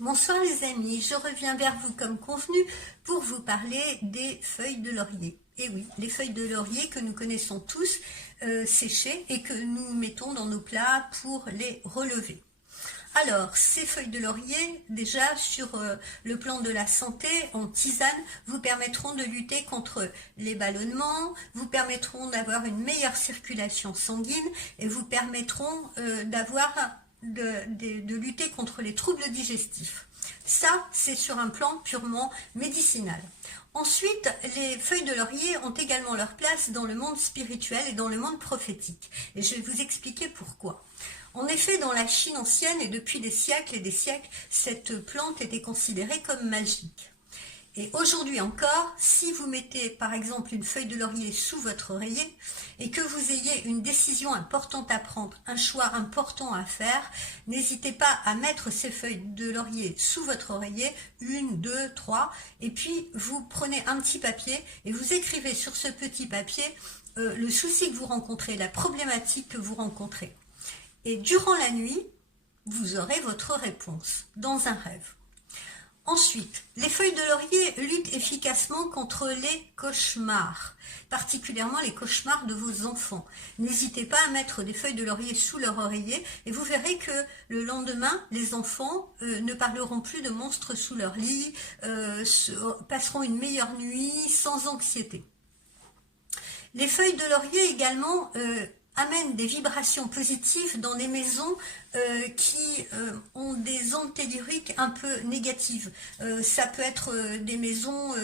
Bonsoir les amis, je reviens vers vous comme convenu pour vous parler des feuilles de laurier. Et oui, les feuilles de laurier que nous connaissons tous séchées et que nous mettons dans nos plats pour les relever. Alors, ces feuilles de laurier, déjà sur le plan de la santé, en tisane, vous permettront de lutter contre les ballonnements, vous permettront d'avoir une meilleure circulation sanguine et vous permettront de lutter contre les troubles digestifs. Ça, c'est sur un plan purement médicinal. Ensuite, les feuilles de laurier ont également leur place dans le monde spirituel et dans le monde prophétique. Et je vais vous expliquer pourquoi. En effet, dans la Chine ancienne et depuis des siècles et des siècles, cette plante était considérée comme magique. Et aujourd'hui encore, si vous mettez par exemple une feuille de laurier sous votre oreiller et que vous ayez une décision importante à prendre, un choix important à faire, n'hésitez pas à mettre ces feuilles de laurier sous votre oreiller, 1, 2, 3, et puis vous prenez un petit papier et vous écrivez sur ce petit papier le souci que vous rencontrez, la problématique que vous rencontrez. Et durant la nuit, vous aurez votre réponse dans un rêve. Ensuite, les feuilles de laurier luttent efficacement contre les cauchemars, particulièrement les cauchemars de vos enfants. N'hésitez pas à mettre des feuilles de laurier sous leur oreiller et vous verrez que le lendemain, les enfants ne parleront plus de monstres sous leur lit, passeront une meilleure nuit sans anxiété. Les feuilles de laurier également amènent des vibrations positives dans des maisons qui ont des ondes telluriques un peu négatives. Ça peut être des maisons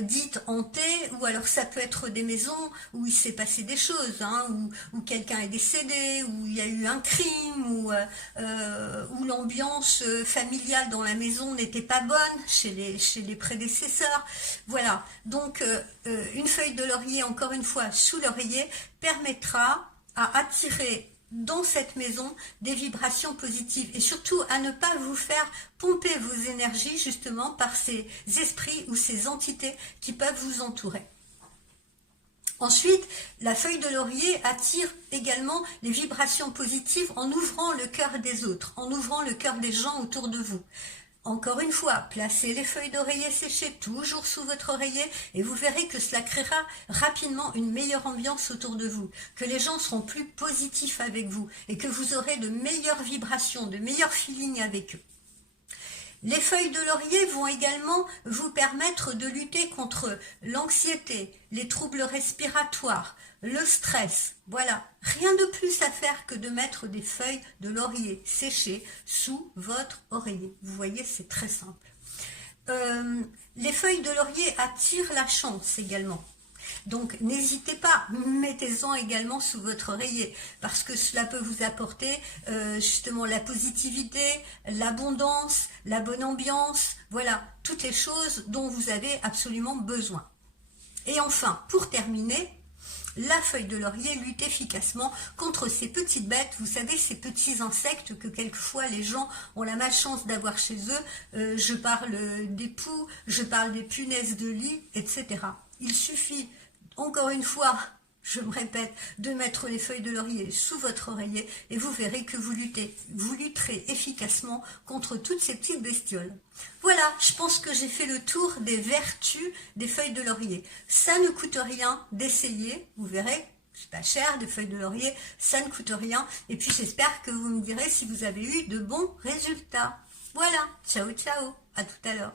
dites hantées, ou alors ça peut être des maisons où il s'est passé des choses, hein, où quelqu'un est décédé, où il y a eu un crime, où l'ambiance familiale dans la maison n'était pas bonne chez les prédécesseurs. Voilà, donc une feuille de laurier, encore une fois, sous l'oreiller, permettra à attirer dans cette maison des vibrations positives et surtout à ne pas vous faire pomper vos énergies justement par ces esprits ou ces entités qui peuvent vous entourer. Ensuite, la feuille de laurier attire également les vibrations positives en ouvrant le cœur des autres, en ouvrant le cœur des gens autour de vous. Encore une fois, placez les feuilles d'oreiller séchées toujours sous votre oreiller et vous verrez que cela créera rapidement une meilleure ambiance autour de vous, que les gens seront plus positifs avec vous et que vous aurez de meilleures vibrations, de meilleurs feelings avec eux. Les feuilles de laurier vont également vous permettre de lutter contre l'anxiété, les troubles respiratoires, le stress. Voilà, rien de plus à faire que de mettre des feuilles de laurier séchées sous votre oreiller. Vous voyez, c'est très simple. Les feuilles de laurier attirent la chance également. Donc n'hésitez pas, mettez-en également sous votre oreiller parce que cela peut vous apporter justement la positivité, l'abondance, la bonne ambiance, voilà, toutes les choses dont vous avez absolument besoin. Et enfin, pour terminer, la feuille de laurier lutte efficacement contre ces petites bêtes, vous savez, ces petits insectes que quelquefois les gens ont la malchance d'avoir chez eux. Je parle des poux, je parle des punaises de lit, etc. Il suffit, encore une fois, je me répète, de mettre les feuilles de laurier sous votre oreiller et vous verrez que vous lutterez efficacement contre toutes ces petites bestioles. Voilà, je pense que j'ai fait le tour des vertus des feuilles de laurier. Ça ne coûte rien d'essayer, vous verrez, c'est pas cher, des feuilles de laurier, ça ne coûte rien. Et puis j'espère que vous me direz si vous avez eu de bons résultats. Voilà, ciao ciao, à tout à l'heure.